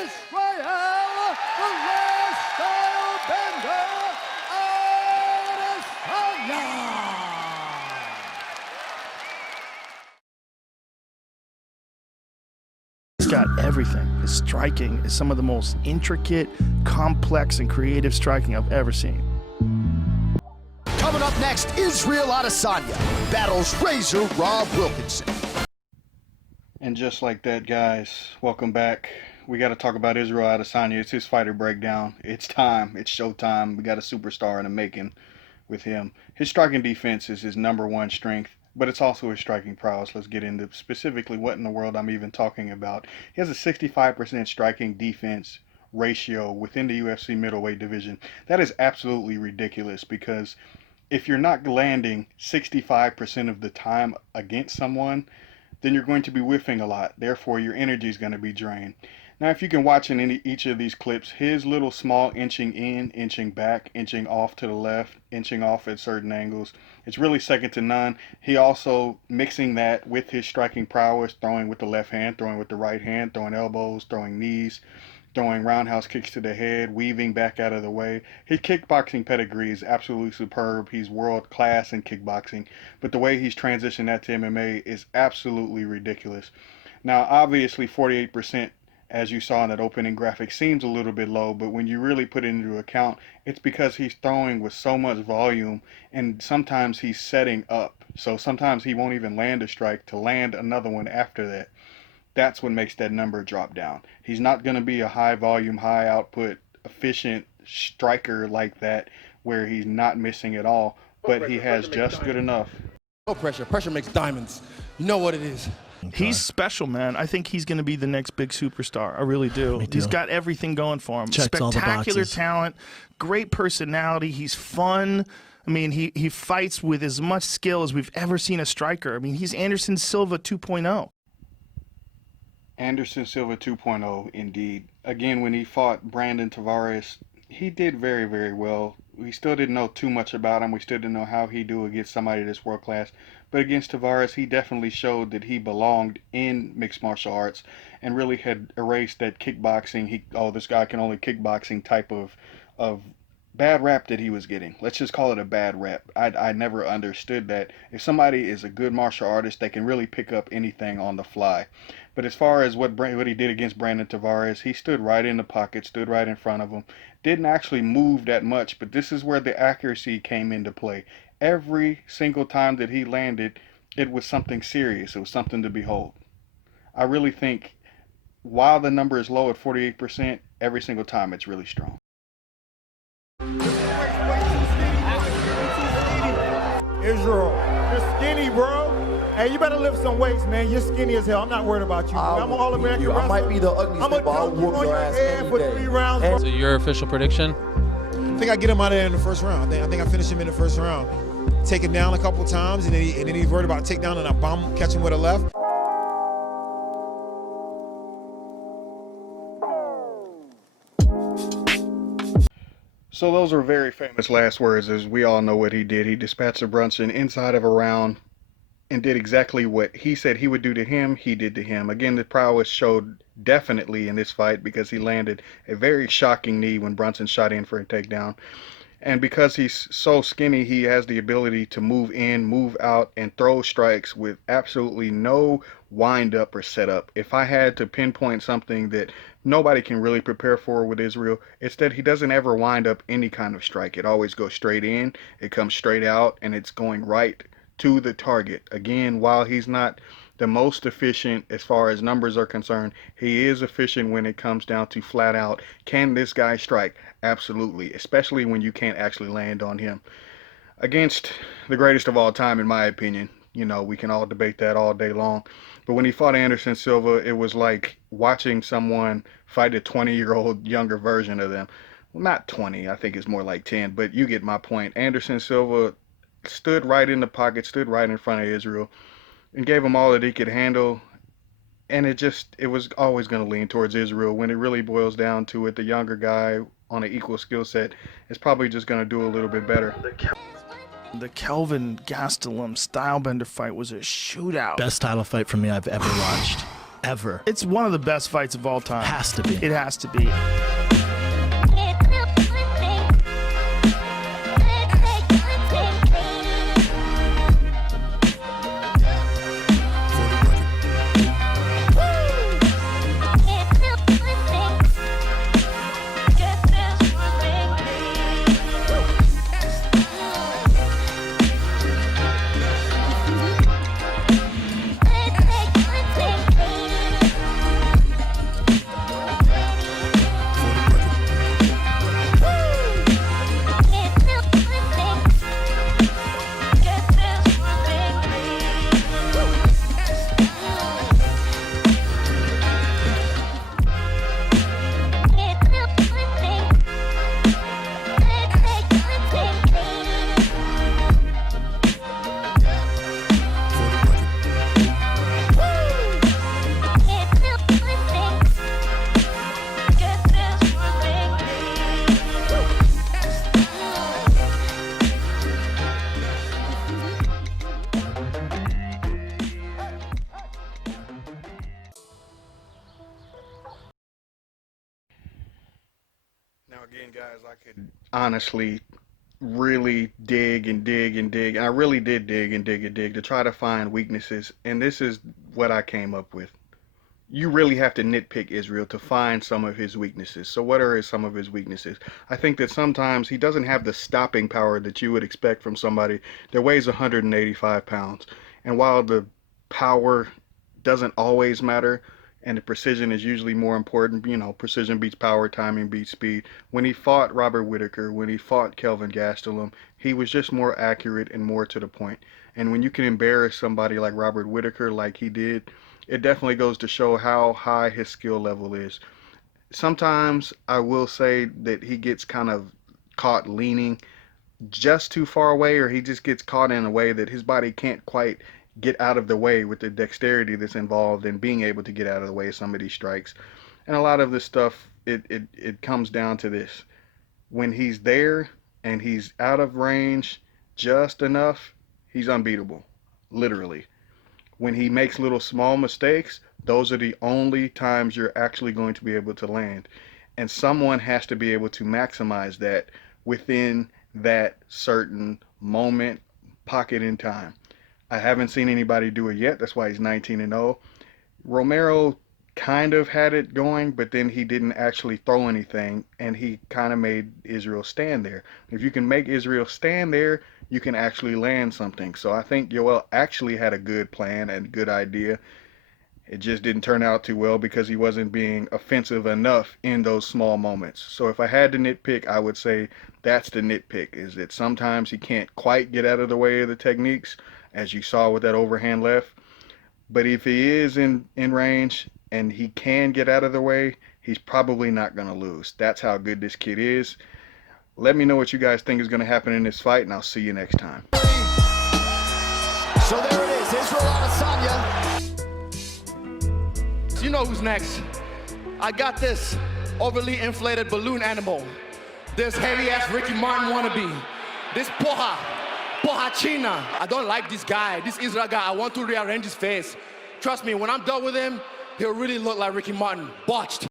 Israel, the last style bender, Adesanya. He's got everything. His striking is some of the most intricate, complex, and creative striking I've ever seen. Coming up next, Israel Adesanya battles Razor Rob Wilkinson. And just like that, guys, welcome back. We got to talk about Israel Adesanya. It's his fighter breakdown. It's time. It's showtime. We got a superstar in the making with him. His striking defense is his #1 strength, but it's also his striking prowess. Let's get into specifically what in the world I'm even talking about. He has a 65% striking defense ratio within the UFC middleweight division. That is absolutely ridiculous, because if you're not landing 65% of the time against someone, then you're going to be whiffing a lot. Therefore, your energy is going to be drained. Now, if you can watch in each of these clips, his little small inching in, inching back, inching off to the left, inching off at certain angles, it's really second to none. He also mixing that with his striking prowess, throwing with the left hand, throwing with the right hand, throwing elbows, throwing knees, throwing roundhouse kicks to the head, weaving back out of the way. His kickboxing pedigree is absolutely superb. He's world class in kickboxing, but the way he's transitioned that to MMA is absolutely ridiculous. Now, obviously, 48%, as you saw in that opening graphic, seems a little bit low, but when you really put it into account, it's because he's throwing with so much volume, and sometimes he's setting up. So sometimes he won't even land a strike to land another one after that. That's what makes that number drop down. He's not going to be a high volume, high output, efficient striker like that where he's not missing at all, but he has just good enough. No pressure. Pressure makes diamonds. You know what it is. He's special, man. I think he's going to be the next big superstar. I really do. He's got everything going for him. Checks all the Spectacular boxes. talent, great personality. He's fun. I mean, he fights with as much skill as we've ever seen a striker. I mean, he's Anderson Silva 2.0. Anderson Silva 2.0, indeed. Again, when he fought Brandon Tavares, he did very, very well. We still didn't know too much about him. We still didn't know how he'd do against somebody that's world class. But against Tavares, he definitely showed that he belonged in mixed martial arts and really had erased that kickboxing, this guy can only kickboxing type of bad rap that he was getting. Let's just call it a bad rap. I never understood that. If somebody is a good martial artist, they can really pick up anything on the fly. But as far as what he did against Brandon Tavares, he stood right in the pocket, stood right in front of him, didn't actually move that much, but this is where the accuracy came into play. Every single time that he landed, it was something serious. It was something to behold. I really think while the number is low at 48%, every single time it's really strong. Israel, you're skinny, bro. Hey, you better lift some weights, man. You're skinny as hell. I'm not worried about you. I'm an All-American wrestler. I might be the ugliest, I'm gonna but I'll dunk you whoop on your your ass head any for day. 3 rounds, bro. So your official prediction? I think I get him out of there in the first round. I think I finish him in the first round. Take him down a couple times, and then he's worried about takedown, and I bomb, catch him with a left. So those are very famous last words, as we all know what he did. He dispatched Brunson inside of a round and did exactly what he said he would do to him, he did to him. Again, the prowess showed definitely in this fight because he landed a very shocking knee when Brunson shot in for a takedown. And because he's so skinny, he has the ability to move in, move out, and throw strikes with absolutely no wind up or setup. If I had to pinpoint something that nobody can really prepare for with Israel, it's that he doesn't ever wind up any kind of strike. It always goes straight in, it comes straight out, and it's going right to the target. Again, while he's not the most efficient as far as numbers are concerned, he is efficient when it comes down to flat out, can this guy strike? Absolutely, especially when you can't actually land on him. Against the greatest of all time, in my opinion. You know, we can all debate that all day long. But when he fought Anderson Silva, it was like watching someone fight a 20-year-old younger version of them. Well, not 20, I think it's more like 10, but you get my point. Anderson Silva stood right in the pocket, stood right in front of Israel, and gave him all that he could handle. And it was always going to lean towards Israel. When it really boils down to it, the younger guy on an equal skill set is probably just going to do a little bit better. The Kelvin Gastelum stylebender fight was a shootout. Best title fight for me I've ever watched. ever. It's one of the best fights of all time. Has to be. It has to be. Now again, guys, I could honestly really dig and dig and dig, and I really did dig and dig and dig to try to find weaknesses, and this is what I came up with. You really have to nitpick Israel to find some of his weaknesses. So what are some of his weaknesses? I think that sometimes he doesn't have the stopping power that you would expect from somebody that weighs 185 pounds. And while the power doesn't always matter, and the precision is usually more important, you know, precision beats power, timing beats speed. When he fought Robert Whittaker, when he fought Kelvin Gastelum, he was just more accurate and more to the point. And when you can embarrass somebody like Robert Whittaker like he did, it definitely goes to show how high his skill level is. Sometimes I will say that he gets kind of caught leaning just too far away, or he just gets caught in a way that his body can't quite get out of the way with the dexterity that's involved in being able to get out of the way of some of these strikes. And a lot of this stuff, it comes down to this. When he's there and he's out of range just enough, he's unbeatable, literally. When he makes little small mistakes, those are the only times you're actually going to be able to land. And someone has to be able to maximize that within that certain moment, pocket in time. I haven't seen anybody do it yet. That's why he's 19-0. Romero kind of had it going, but then he didn't actually throw anything, and he kind of made Israel stand there. If you can make Israel stand there, you can actually land something. So I think Yoel actually had a good plan and good idea. It just didn't turn out too well because he wasn't being offensive enough in those small moments. So if I had to nitpick, I would say that's the nitpick, is that sometimes he can't quite get out of the way of the techniques, as you saw with that overhand left. But if he is in range and he can get out of the way, he's probably not going to lose. That's how good this kid is. Let me know what you guys think is going to happen in this fight, and I'll see you next time. So there it is, Israel Adesanya. You know who's next. I got this overly inflated balloon animal. This heavy-ass Ricky Martin wannabe. This Poha China. I don't like this guy, this Israel guy. I want to rearrange his face. Trust me, when I'm done with him, he'll really look like Ricky Martin. Botched.